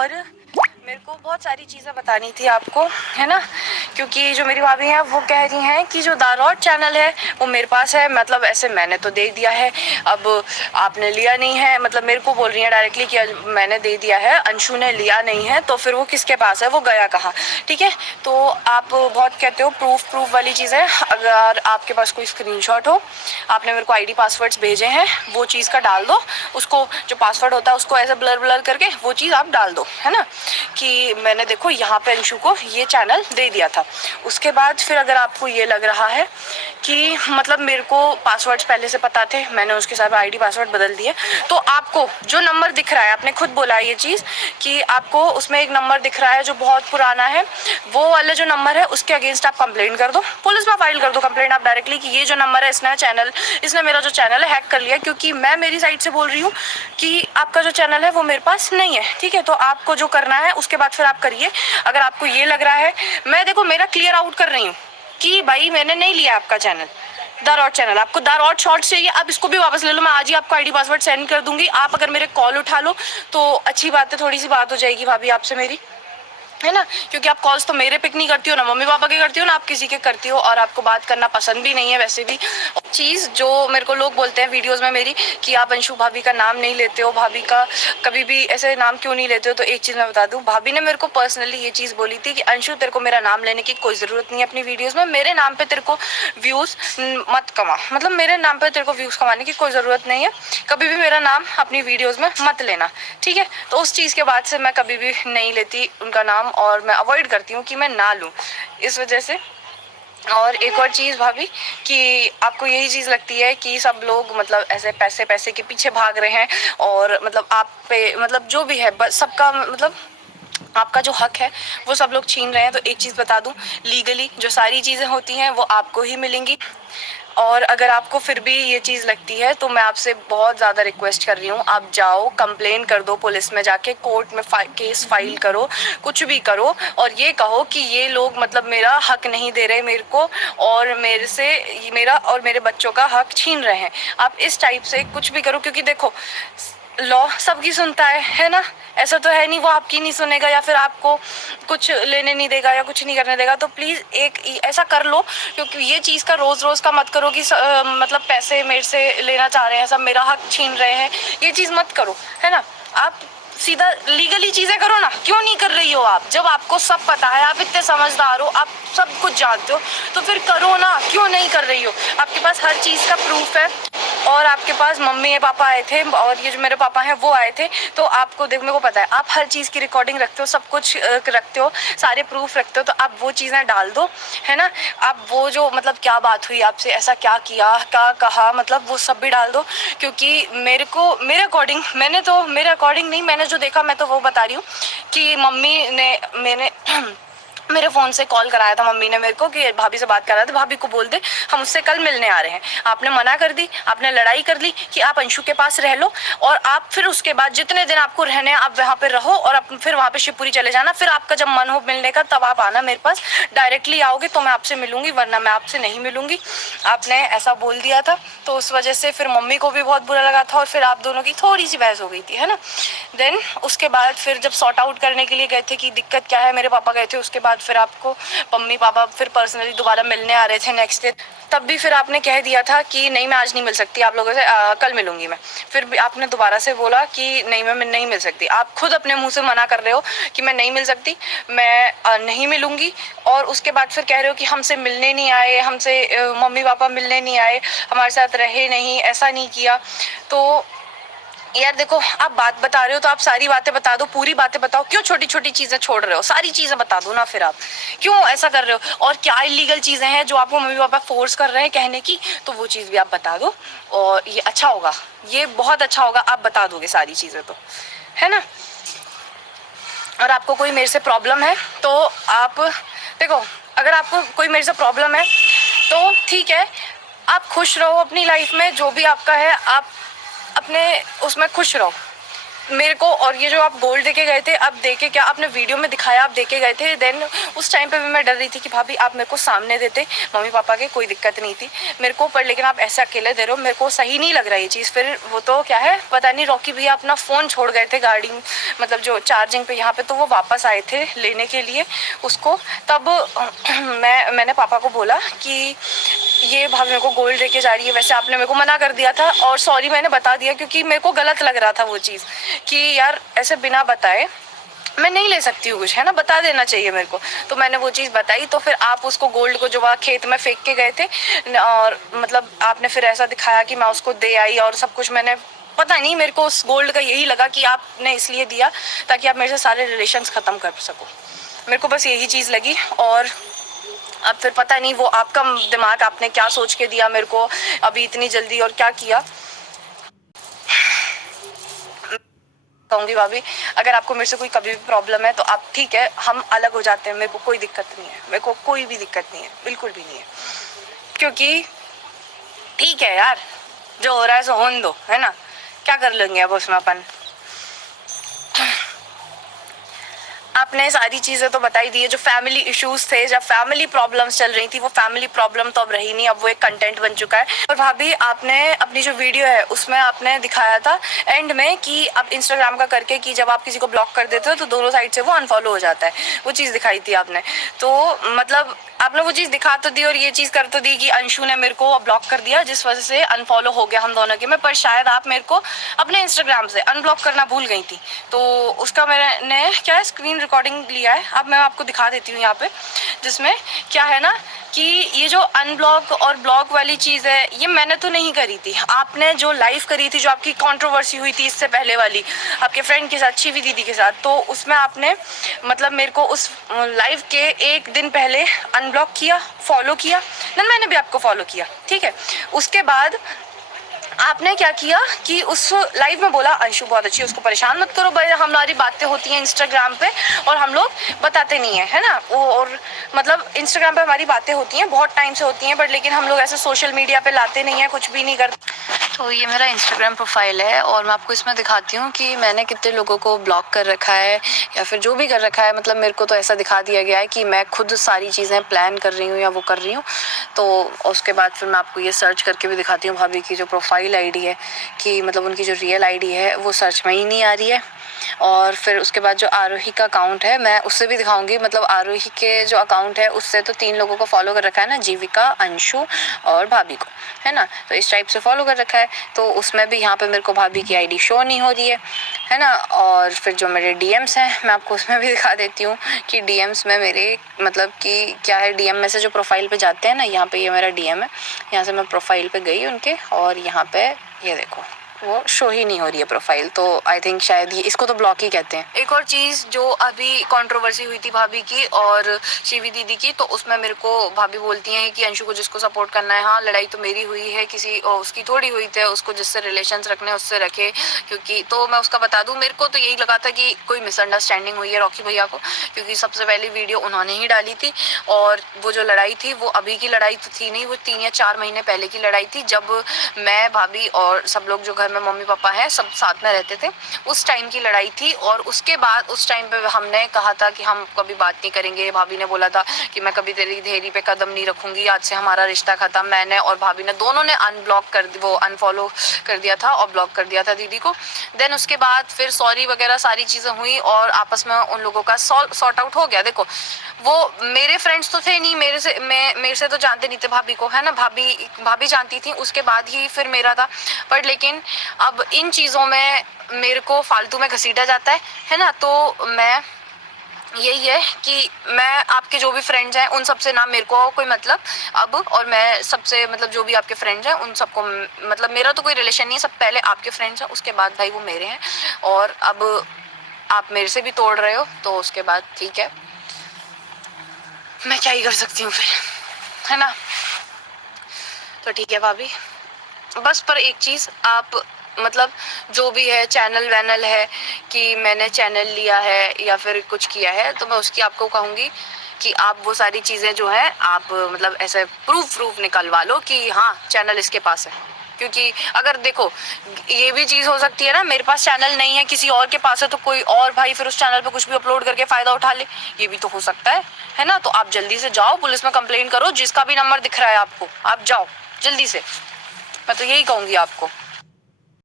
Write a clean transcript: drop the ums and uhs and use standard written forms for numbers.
और मेरे को बहुत सारी चीज़ें बतानी थी आपको, है ना, क्योंकि जो मेरी भाभी हैं वो कह रही हैं कि जो दारौट चैनल है वो मेरे पास है, मतलब ऐसे मैंने तो दे दिया है, अब आपने लिया नहीं है, मतलब मेरे को बोल रही है डायरेक्टली कि मैंने दे दिया है, अंशु ने लिया नहीं है, तो फिर वो किसके पास है, वो गया कहाँ। ठीक है, तो आप बहुत कहते हो प्रूफ वाली चीज़ें, अगर आपके पास कोई स्क्रीनशॉट हो, आपने मेरे को आईडी पासवर्ड्स भेजे हैं, वो चीज़ का डाल दो, उसको जो पासवर्ड होता है उसको ऐसे ब्लर करके वो चीज़ आप डाल दो, है ना, कि मैंने देखो यहाँ पे अंशु को ये चैनल दे दिया था। उसके बाद फिर अगर आपको ये लग रहा है कि मतलब मेरे को पासवर्ड्स पहले से पता थे, मैंने उसके साथ आईडी पासवर्ड बदल दिए, तो आपको जो नंबर दिख रहा है, आपने खुद बोला ये चीज़ कि आपको उसमें एक नंबर दिख रहा है जो बहुत पुराना है, वो वाला जो नंबर है उसके अगेंस्ट आप कंप्लेंट कर दो, पुलिस में फाइल कर दो कंप्लेंट आप डायरेक्टली कि ये जो नंबर है इसने मेरा जो चैनल है हैक कर लिया, क्योंकि मैं मेरी साइड से बोल रही हूँ कि आपका जो चैनल है वो मेरे पास नहीं है। ठीक है, तो आपको जो करना है उसके बाद फिर आप करिए। अगर आपको ये लग रहा है, मैं देखो मेरा क्लियर आउट कर रही हूँ कि भाई मैंने नहीं लिया आपका चैनल, दारौट चैनल, आपको दारौट शॉर्ट्स चाहिए, आप इसको भी वापस ले लो, मैं आज ही आपको आईडी पासवर्ड सेंड कर दूंगी। आप अगर मेरे कॉल उठा लो तो अच्छी बात है, थोड़ी सी बात हो जाएगी भाभी आपसे मेरी, है ना, क्योंकि आप कॉल्स तो मेरे पिक नहीं करती हो, ना मम्मी पापा के करती हो, ना आप किसी के करती हो, और आपको बात करना पसंद भी नहीं है वैसे भी। चीज़ जो मेरे को लोग बोलते हैं वीडियोस में मेरी कि आप अंशु भाभी का नाम नहीं लेते हो, भाभी का कभी भी ऐसे नाम क्यों नहीं लेते हो, तो एक चीज़ मैं बता दूं, भाभी ने मेरे को पर्सनली ये चीज़ बोली थी कि अंशु तेरे को मेरा नाम लेने की कोई ज़रूरत नहीं है अपनी वीडियोज़ में, मेरे नाम पर तेरे को व्यूज़ मत कमा, मतलब मेरे नाम पर तेरे को व्यूज़ कमाने की कोई ज़रूरत नहीं है, कभी भी मेरा नाम अपनी वीडियोज़ में मत लेना। ठीक है, तो उस चीज़ के बाद से मैं कभी भी नहीं लेती उनका नाम, और मैं अवॉइड करती हूँ कि मैं ना लूँ इस वजह से। और एक और चीज़ भाभी, कि आपको यही चीज़ लगती है कि सब लोग मतलब ऐसे पैसे के पीछे भाग रहे हैं, और मतलब आप पे मतलब जो भी है बस सबका मतलब आपका जो हक है वो सब लोग छीन रहे हैं। तो एक चीज़ बता दूं, लीगली जो सारी चीज़ें होती हैं वो आपको ही मिलेंगी, और अगर आपको फिर भी ये चीज़ लगती है तो मैं आपसे बहुत ज़्यादा रिक्वेस्ट कर रही हूँ, आप जाओ कंप्लेन कर दो पुलिस में, जाके कोर्ट में केस फाइल करो, कुछ भी करो, और ये कहो कि ये लोग मतलब मेरा हक नहीं दे रहे मेरे को, और मेरे से मेरा और मेरे बच्चों का हक छीन रहे हैं। आप इस टाइप से कुछ भी करो, क्योंकि देखो लॉ सबकी सुनता है ना, ऐसा तो है नहीं वो आपकी नहीं सुनेगा या फिर आपको कुछ लेने नहीं देगा या कुछ नहीं करने देगा। तो प्लीज़ एक ऐसा कर लो, क्योंकि ये चीज़ का रोज़ का मत करो कि मतलब पैसे मेरे से लेना चाह रहे हैं, सब मेरा हक छीन रहे हैं, ये चीज़ मत करो, है ना। आप सीधा लीगली चीज़ें करो ना, क्यों नहीं कर रही हो आप, जब आपको सब पता है, आप इतने समझदार हो, आप सब कुछ जानते हो, तो फिर करो ना, क्यों नहीं कर रही हो। आपके पास हर चीज़ का प्रूफ है, और आपके पास मम्मी पापा आए थे, और ये जो मेरे पापा हैं वो आए थे, तो आपको देखो मेरे को पता है आप हर चीज़ की रिकॉर्डिंग रखते हो, सब कुछ रखते हो, सारे प्रूफ रखते हो, तो आप वो चीज़ें डाल दो, है ना। आप वो जो मतलब क्या बात हुई आपसे, ऐसा क्या किया, क्या कहा, मतलब वो सब भी डाल दो, क्योंकि मेरे अकॉर्डिंग नहीं, मैंने जो देखा मैं तो वो बता रही हूँ कि मैंने मेरे फ़ोन से कॉल कराया था मम्मी ने मेरे को कि भाभी से बात कर रहा था, भाभी को बोल दे हम उससे कल मिलने आ रहे हैं। आपने मना कर दी, आपने लड़ाई कर ली कि आप अंशु के पास रह लो, और आप फिर उसके बाद जितने दिन आपको रहने आप वहाँ पे रहो, और फिर वहाँ पे शिवपुरी चले जाना, फिर आपका जब मन हो मिलने का तब आप आना मेरे पास, डायरेक्टली आओगे तो मैं आपसे मिलूंगी, वरना मैं आपसे नहीं मिलूंगी। आपने ऐसा बोल दिया था, तो उस वजह से फिर मम्मी को भी बहुत बुरा लगा था, और फिर आप दोनों की थोड़ी सी बहस हो गई थी, है ना। देन उसके बाद फिर जब सॉर्ट आउट करने के लिए गए थे कि दिक्कत क्या है, मेरे पापा गए थे, उसके बाद फिर आपको मम्मी पापा फिर पर्सनली दोबारा मिलने आ रहे थे नेक्स्ट डे, तब भी फिर आपने कह दिया था कि नहीं मैं आज नहीं मिल सकती आप लोगों से, कल मिलूंगी मैं। फिर भी आपने दोबारा से बोला कि नहीं मैं नहीं मिल सकती, आप खुद अपने मुंह से मना कर रहे हो कि मैं नहीं मिल सकती, मैं नहीं मिलूंगी, और उसके बाद फिर कह रहे हो कि हमसे मिलने नहीं आए, हमसे मम्मी पापा मिलने नहीं आए, हमारे साथ रहे नहीं, ऐसा नहीं किया। तो यार देखो, आप बात बता रहे हो तो आप सारी बातें बता दो, पूरी बातें बताओ, क्यों छोटी छोटी चीजें छोड़ रहे हो, सारी चीजें बता दो ना, फिर आप क्यों ऐसा कर रहे हो, और क्या इलीगल चीजें हैं जो आपको मम्मी पापा फोर्स कर रहे हैं कहने की, तो वो चीज भी आप बता दो, और ये अच्छा होगा, ये बहुत अच्छा होगा, आप बता दोगे सारी चीजें तो, है ना। और आपको कोई मेरे से प्रॉब्लम है तो आप देखो, अगर आपको कोई मेरे से प्रॉब्लम है तो ठीक है, आप खुश रहो अपनी लाइफ में, जो भी आपका है आप अपने उसमें खुश रहो, मेरे को, और ये जो आप गोल्ड देके गए थे, अब देके क्या आपने वीडियो में दिखाया, आप देके गए थे, देन उस टाइम पे भी मैं डर रही थी कि भाभी आप मेरे को सामने देते मम्मी पापा के, कोई दिक्कत नहीं थी मेरे को, पर लेकिन आप ऐसे अकेले दे रहे हो, मेरे को सही नहीं लग रहा ये चीज़। फिर वो तो क्या है पता नहीं, रॉकी भैया अपना फ़ोन छोड़ गए थे गाड़ी, मतलब जो चार्जिंग पे यहाँ पे, तो वो वापस आए थे लेने के लिए उसको। तब मैंने पापा को बोला कि ये भाभी मेरे को गोल्ड देके जा रही है, वैसे आपने मेरे को मना कर दिया था, और सॉरी मैंने बता दिया क्योंकि मेरे को गलत लग रहा था वो चीज़ कि यार ऐसे बिना बताए मैं नहीं ले सकती हूँ कुछ, है ना, बता देना चाहिए मेरे को। तो मैंने वो चीज़ बताई, तो फिर आप उसको गोल्ड को जो वहाँ खेत में फेंक के गए थे, और मतलब आपने फिर ऐसा दिखाया कि मैं उसको दे आई और सब कुछ, मैंने पता नहीं, मेरे को उस गोल्ड का यही लगा कि आपने इसलिए दिया ताकि आप मेरे से सारे रिलेशंस ख़त्म कर सको, मेरे को बस यही चीज़ लगी। और अब फिर पता नहीं वो आपका दिमाग, आपने क्या सोच के दिया मेरे को अभी इतनी जल्दी, और क्या किया। कहूँगी भाभी अगर आपको मेरे से कोई कभी भी प्रॉब्लम है तो आप ठीक है, हम अलग हो जाते हैं, मेरे को कोई दिक्कत नहीं है, मेरे को कोई भी दिक्कत नहीं है, बिल्कुल भी नहीं है, क्योंकि ठीक है यार, जो हो रहा है सो होने दो, है ना, क्या कर लेंगे अब उसमें अपन। आपने सारी चीज़ें तो बताई दी है, जो फैमिली इश्यूज थे, जब फैमिली प्रॉब्लम्स चल रही थी, वो फैमिली प्रॉब्लम तो अब रही नहीं, अब वो एक कंटेंट बन चुका है। और भाभी आपने अपनी जो वीडियो है उसमें आपने दिखाया था एंड में कि आप इंस्टाग्राम का करके कि जब आप किसी को ब्लॉक कर देते हो तो दोनों साइड से वो अनफॉलो हो जाता है, वो चीज़ दिखाई थी आपने। तो मतलब आपने वो चीज़ दिखा तो दी और ये चीज़ कर तो दी कि अंशु ने मेरे को ब्लॉक कर दिया जिस वजह से अनफॉलो हो गया हम दोनों के में, पर शायद आप मेरे को अपने इंस्टाग्राम से अनब्लॉक करना भूल गई थी, तो उसका मैंने क्या है स्क्रीन रिकॉर्डिंग लिया है, अब मैं आपको दिखा देती हूँ यहाँ पे, जिसमें क्या है ना कि ये जो अनब्लॉक और ब्लॉक वाली चीज़ है ये मैंने तो नहीं करी थी, आपने जो लाइव करी थी, जो आपकी कंट्रोवर्सी हुई थी इससे पहले वाली आपके फ्रेंड के साथ, शिवी दीदी के साथ, तो उसमें आपने मतलब मेरे को उस लाइव के एक दिन पहले अनब्लॉक किया, फॉलो किया, देन मैंने भी आपको फॉलो किया, ठीक है। उसके बाद आपने क्या किया कि उस लाइव में बोला अंशु बहुत अच्छी है, उसको परेशान मत करो भाई, हमारी बातें होती हैं इंस्टाग्राम पे और हम लोग बताते नहीं है ना, वो और मतलब इंस्टाग्राम पे हमारी बातें होती हैं, बहुत टाइम से होती हैं, बट लेकिन हम लोग ऐसे सोशल मीडिया पे लाते नहीं हैं, कुछ भी नहीं करते। तो ये मेरा इंस्टाग्राम प्रोफाइल है और मैं आपको इसमें दिखाती हूँ कि मैंने कितने लोगों को ब्लॉक कर रखा है या फिर जो भी कर रखा है, मतलब मेरे को तो ऐसा दिखा दिया गया है कि मैं खुद सारी चीज़ें प्लान कर रही हूँ या वो कर रही हूँ। तो उसके बाद फिर मैं आपको ये सर्च करके भी दिखाती हूँ भाभी की जो प्रोफाइल आईडी है, कि मतलब उनकी जो रियल आईडी है वो सर्च में ही नहीं आ रही है। और फिर उसके बाद जो आरोही का अकाउंट है मैं उससे भी दिखाऊंगी, मतलब आरोही के जो अकाउंट है उससे तो 3 लोगों को फॉलो कर रखा है ना, जीविका, अंशु और भाभी को, है ना, तो इस टाइप से फॉलो कर रखा है। तो उसमें भी यहाँ पे मेरे को भाभी की आईडी शो नहीं हो रही है ना। और फिर जो मेरे डीएम्स हैं मैं आपको उसमें भी दिखा देती हूँ कि डीएम्स में मेरे मतलब कि क्या है, डीएम में से जो प्रोफाइल पे जाते हैं ना, यहाँ पे ये मेरा डीएम है, यहाँ से मैं प्रोफाइल पे गई उनके और यहाँ पे ये देखो वो शो ही नहीं हो रही है प्रोफाइल, तो आई थिंक शायद ये इसको तो ब्लॉक ही कहते हैं। एक और चीज़ जो अभी कंट्रोवर्सी हुई थी भाभी की और शिवी दीदी की, तो उसमें मेरे को भाभी बोलती हैं कि अंशु को जिसको सपोर्ट करना है, हाँ लड़ाई तो मेरी हुई है, किसी उसकी थोड़ी हुई थी, उसको जिससे रिलेशंस रखने उससे रखे, क्योंकि तो मैं उसका बता दूँ, मेरे को तो यही लगा था कि कोई मिसअंडरस्टैंडिंग हुई है रॉकी भैया को, क्योंकि सबसे पहली वीडियो उन्होंने ही डाली थी और वो जो लड़ाई थी वो अभी की लड़ाई तो थी नहीं, वो 3 या 4 महीने पहले की लड़ाई थी, जब मैं भाभी और सब लोग जो घर में मम्मी पापा हैं सब साथ में रहते थे, उस टाइम की लड़ाई थी। और उसके बाद उस टाइम पे हमने कहा था कि हम कभी बात नहीं करेंगे, भाभी ने बोला था कि मैं कभी तेरी धेरी पे कदम नहीं रखूंगी, आज से हमारा रिश्ता खत्म। मैंने और भाभी ने दोनों ने वो अनफॉलो कर दिया था और ब्लॉक कर दिया था दीदी को। देन उसके बाद फिर सॉरी वगैरह सारी चीज़ें हुई और आपस में उन लोगों का सॉर्ट आउट हो गया। देखो वो मेरे फ्रेंड्स तो थे नहीं, मेरे से तो जानते नहीं थे भाभी को, है ना, भाभी जानती थी, उसके बाद ही फिर मेरा था। पर लेकिन अब इन चीज़ों में मेरे को फालतू में घसीटा जाता है ना, तो मैं यही है कि मैं आपके जो भी फ्रेंड्स हैं उन सबसे ना मेरे को कोई मतलब अब, और मैं सबसे मतलब जो भी आपके फ्रेंड्स हैं उन सबको मतलब मेरा तो कोई रिलेशन नहीं है, सब पहले आपके फ्रेंड्स हैं, उसके बाद भाई वो मेरे हैं। और अब आप मेरे से भी तोड़ रहे हो तो उसके बाद ठीक है, मैं क्या ही कर सकती हूँ फिर, है ना। तो ठीक है भाभी, बस पर एक चीज़ आप मतलब जो भी है चैनल वैनल है कि मैंने चैनल लिया है या फिर कुछ किया है, तो मैं उसकी आपको कहूँगी कि आप वो सारी चीज़ें जो हैं आप मतलब ऐसे प्रूफ निकलवा लो कि हाँ चैनल इसके पास है, क्योंकि अगर देखो ये भी चीज हो सकती है ना, मेरे पास चैनल नहीं है, किसी और के पास है, तो कोई और भाई फिर उस चैनल पे कुछ भी अपलोड करके फायदा उठा ले, ये भी तो हो सकता है ना। तो आप जल्दी से जाओ पुलिस में कंप्लेन करो, जिसका भी नंबर दिख रहा है आपको आप जाओ जल्दी से, मैं तो यही कहूंगी आपको।